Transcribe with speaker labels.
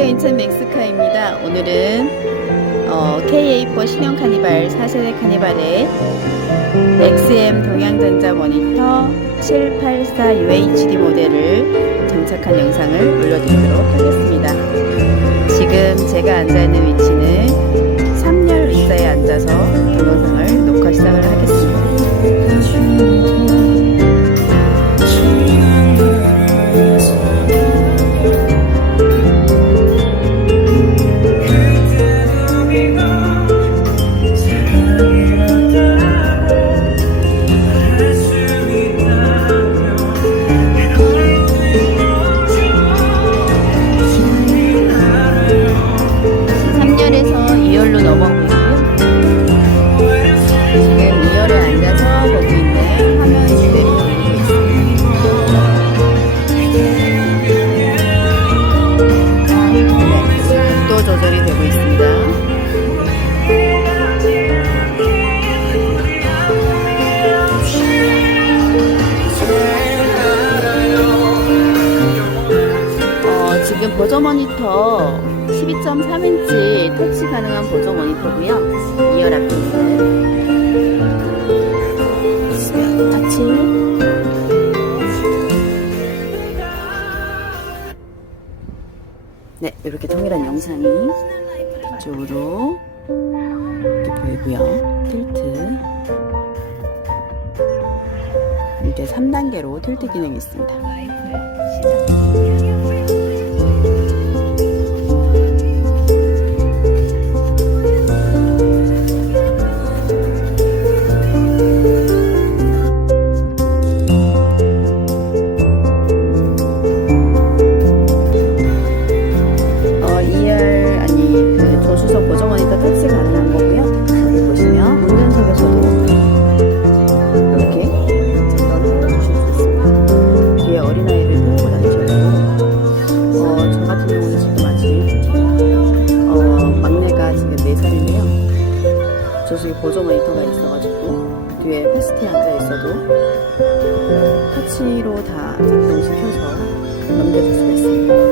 Speaker 1: 반갑습니다. 오늘은 어, KA4 신형 카니발 4세대 카니발의 XM 동양전자 모니터 784 UHD 모델을 장착한 영상을 올려드리도록 하겠습니다. 지금 제가 앉아있는 위치는 모니터 12.3인치 터치 가능한 보조 모니터고요. 2열 앞에 있어요. 터치. 네, 이렇게 동일한 영상이 이쪽으로 이렇게 보이고요. 틸트. 이게 3단계로 틸트 기능이 있습니다. 4살인데요. 조수기 보조 모니터가 있어가지고 뒤에 패스트에 앉아 있어도 터치로 다 작동시켜서 넘겨줄 수가 있습니다.